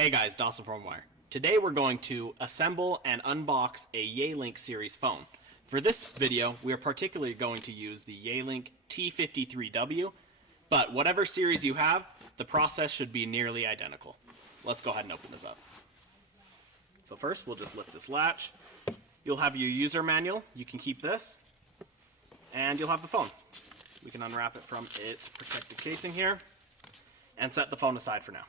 Hey guys, Dawson from Wire. Today we're going to assemble and unbox a Yealink series phone. For this video, we are particularly going to use the Yealink T53W, but whatever series you have, the process should be nearly identical. Let's go ahead and open this up. So first, we'll just lift this latch. You'll have your user manual. You can keep this, and you'll have the phone. We can unwrap it from its protective casing here and set the phone aside for now.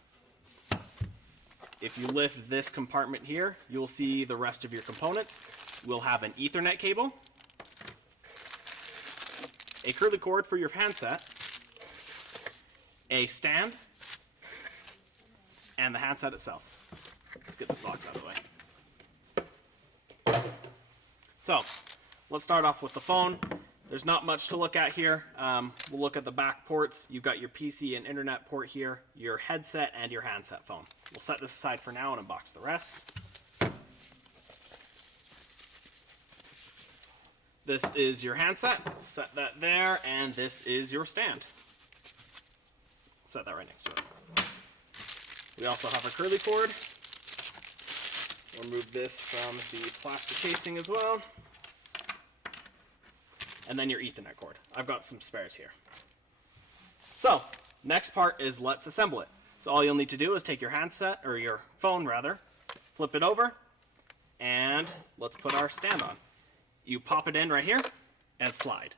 If you lift this compartment here, you'll see the rest of your components. We'll have an Ethernet cable, a curly cord for your handset, a stand, and the handset itself. Let's get this box out of the way. So, let's start off with the phone. There's not much to look at here. We'll look at the back ports. You've got your PC and internet port here, your headset, and your handset phone. We'll set this aside for now and unbox the rest. This is your handset. Set that there, and this is your stand. Set that right next to it. We also have our curly cord. We'll remove this from the plastic casing as well. And then your Ethernet cord. I've got some spares here. So, next part is let's assemble it. So all you'll need to do is take your handset, or your phone rather, flip it over, and let's put our stand on. You pop it in right here, and slide.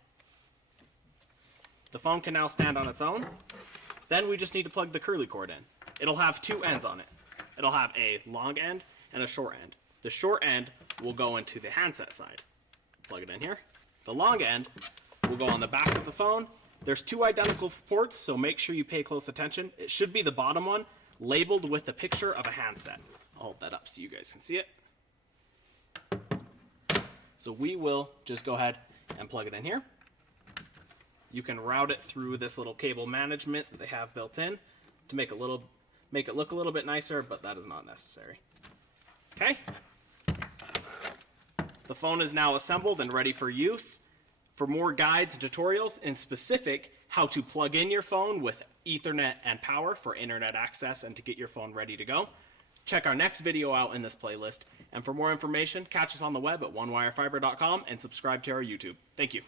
The phone can now stand on its own. Then we just need to plug the curly cord in. It'll have two ends on it. It'll have a long end and a short end. The short end will go into the handset side. Plug it in here. The long end will go on the back of the phone. There's two identical ports, so make sure you pay close attention. It should be the bottom one, labeled with the picture of a handset. I'll hold that up so you guys can see it. So we will just go ahead and plug it in here. You can route it through this little cable management that they have built in to make it look a little bit nicer, but that is not necessary. Okay? The phone is now assembled and ready for use. For more guides and tutorials, in specific, how to plug in your phone with Ethernet and power for internet access and to get your phone ready to go, check our next video out in this playlist. And for more information, catch us on the web at onewirefiber.com and subscribe to our YouTube. Thank you.